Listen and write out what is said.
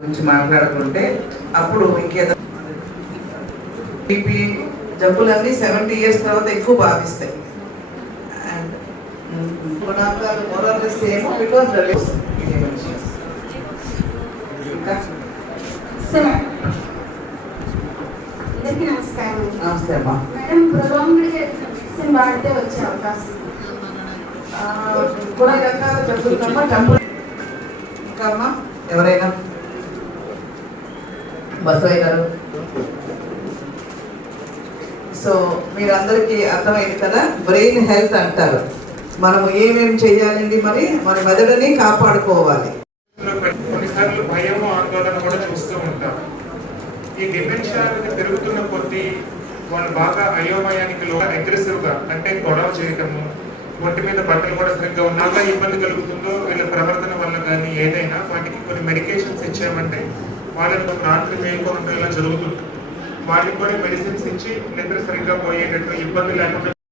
గురించి మాట్లాడుకుంటే అప్పుడు ఇంకేదో బీపీ జబ్బులన్నీ సెవెంటీ ఇయర్స్ తర్వాత ఎక్కువ బాధిస్తాయి. అండ్ గుణాకాలు మోరల్ సేమ్ బికాస్ ఇంకా? సార్ అందరికీ నమస్కారం. నమస్తే అమ్మా. మేడం ప్రొలాంగ్డ్ మెడిసిన్ వాడితే వచ్చే అవకాశం. ఆ, కొన్ని రకాల జబ్బులు కమ్మా జబ్బులు ఇంకా అమ్మా ఎవరైనా బసవయ్య గారు సో మీరందరికీ అర్థమైంది కదా? బ్రెయిన్ హెల్త్ అంటారు. మనము ఏమేమి చేయాలండి మరి? మన మెదడుని కాపాడుకోవాలి. కొన్నిసార్లు భయం ఆందోళన కూడా చూస్తూ ఉంటాం. ఈ డిమెన్షియా అనేది పెరుగుతున్న కొద్దీ వాళ్ళు బాగా అయోమయానికి లో అగ్రెసివ్గా అంటే గొడవ చేయటము ఒంటి మీద బట్టలు కూడా సరిగ్గా ఉన్నాగా ఇబ్బంది కలుగుతుందో వీళ్ళ ప్రవర్తన వల్ల కానీ ఏదైనా వాటికి కొన్ని మెడికేషన్స్ ఇచ్చామంటే వాళ్ళకి ఒక రాత్రి మేల్కొనడం ఇలా జరుగుతుంది. వాళ్ళకి కూడా మెడిసిన్స్ ఇచ్చి నిద్ర సరిగ్గా పోయేటట్టు ఇబ్బంది లేకుండా